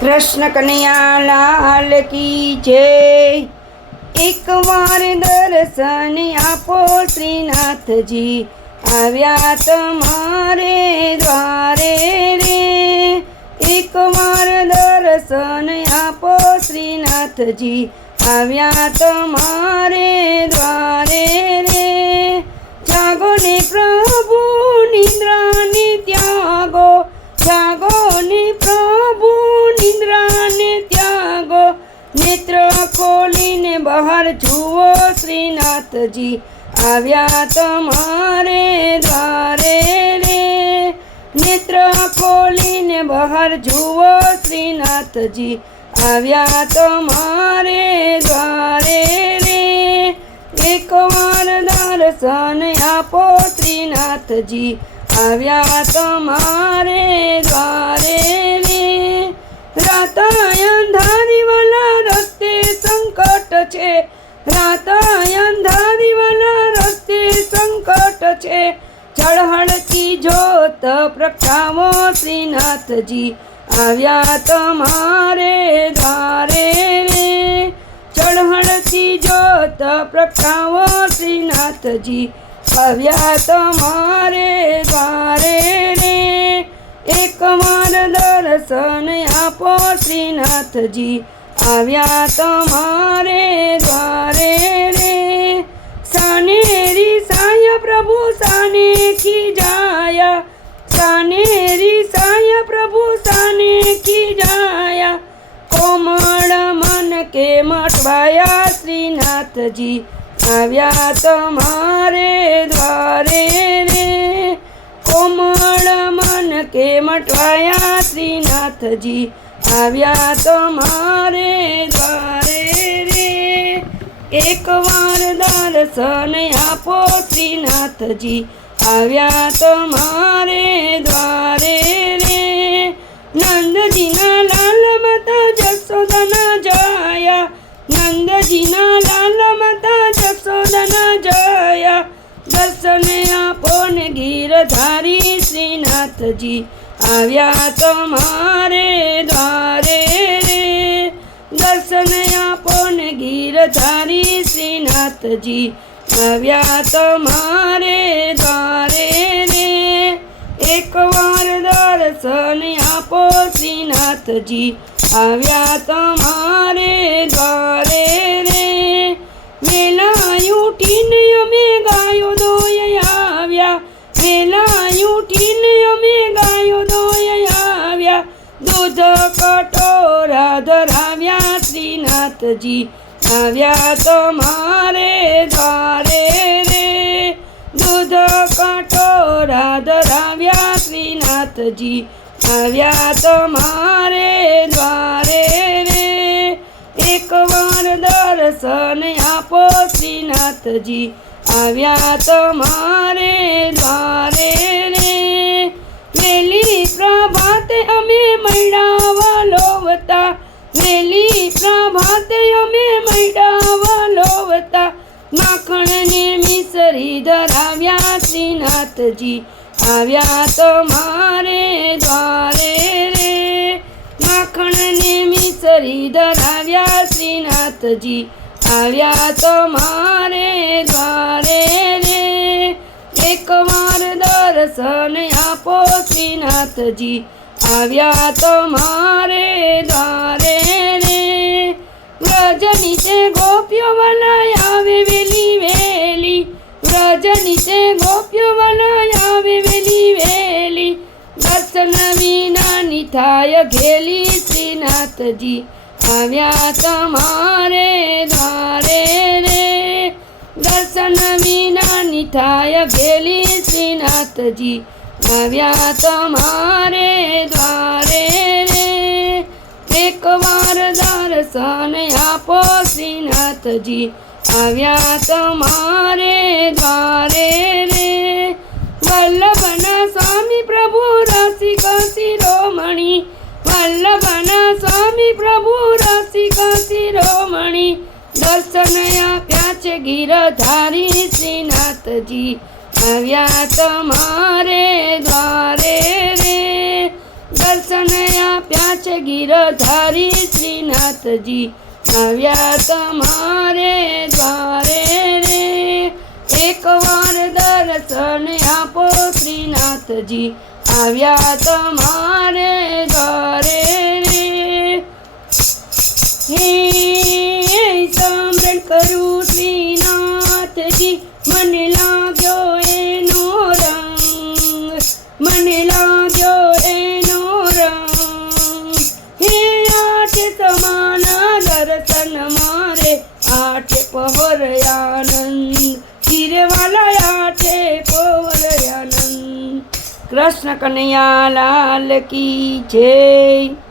कृष्ण कन्हैया लाल की जय। एक वार दर्शन आपो श्रीनाथ जी, आव्या तमारे द्वारे रे। एक वार दर्शन आपो श्रीनाथ जी, आव्या तमारे द्वारे रे। जागो ने प्रभु निद्रा ने त्यागो, जागो ने प्रभु निद्रा ने त्यागो। नेत्र खोलीने बहार जुओ श्रीनाथ जी, आव्या तमारे द्वारे रे। नेत्र खोलीने बहार जुओ श्रीनाथ जी, आव्या तमारे द्वारे रे। एक वार दर्शन आपो श्रीनाथ जी, आव्या तमारे द्वारे रे। रात अंधारी वाला रस्ते संकट छे, रात अंधारी वाला रस्ते संकट छे। चढ़हड़ती जोत प्रगटावो श्रीनाथ जी, आव्या तमारे द्वारे रे। चढ़हड़ती जोत प्रगटावो श्रीनाथ जी, आव्या तमारे द्वारे रे। एक वार दर्शन आपो श्रीनाथ जी, आव्या तमारे द्वारे रे। सानेरी साया प्रभु साने की जाया, सानेरी साया प्रभु साने की जाया। कोमल मन के मठवाया श्रीनाथ जी, आव्या तमारे द्वारे रे। कोमल मन के मठवाया श्रीनाथ जी, आव्या तमारे द्वारे रे। एक वार दर्शन आपो श्रीनाथ जी, आव्या तमारे द्वारे रे। नंद जी ना लाल माता जसोदा ना जाया, नंद जी ना लाल माता जसोदा ना जाया। दर्शन आपो ने गिरधारी श्रीनाथ जी, आव्या तमारे द्वारे रे। दर्शन आपो ने गिरधारी श्रीनाथ जी, आव्या तमारे द्वारे रे। एक वार दर्शन आपो श्रीनाथ जी, आव्या तमारे द्वारे रे। वेला उठीने अमे गायो दोय आव्या, वेला उठीने अमे गायो दोय आव्या। दूध कटोरा धराव्या श्रीनाथ जी, आव्या तमारे द्वारे रे। दूध कटोरा धराव्या श्रीनाथ जी, आव्या तमारे द्वारे रे। एक वार दर्शन आपो श्रीनाथ जी, आव्या तमारे द्वारे रे। वेली प्रभाते अमे मैडावा लोवता, वेली प्रभाते अमे मैडावा लोवता। माखण ने मिसरी धराव्या श्रीनाथ जी, आव्या तमारे द्वारे रे। माखण ने मिसरी धराव्या श्रीनाथ जी, आव्या तमारे द्वारे रे। एक वार दर्शन आपो श्रीनाथ जी, आव्या तमारे द्वारे रे। व्रजनी से गोप्यो वाला आवे वेली वेली, व्रजनी से गोप्यो वाला आवे वेली वेली। दर्शन विना निथाय घेली श्रीनाथ जी, आव्या तमारे द्वारे रे। दर्शन विना निथाय घेली श्रीनाथ जी, आव्या तमारे द्वारे रे। एक वार दर्शन आपो श्रीनाथ जी, आव्या तमारे द्वारे रे। वल्लभना स्वामी प्रभु रसिक शिरोमणि, वल्लभना स्वामी प्रभु रसिक शिरोमणि। दर्शन आप्या छे गिरधारी श्रीनाथ जी, आव्या तमारे द्वारे रे। દર્શન આપ્યા છે ગિરધારી શ્રીનાથજી આવ્યા તમારે દ્વારે રે એકવાર દર્શન આપો શ્રીનાથજી આવ્યા તમારે દ્વારે રે હે સમરણ કરું શ્રીનાથજી મને લાગ્યો એનો રંગ મને લાગ્યો એનો રંગ હે આઠ સમાન દર્શન મારે આઠે પહોર આનંદ હીરેવાલા આઠે પહોર આનંદ કૃષ્ણ કનૈયા લાલ કી જય।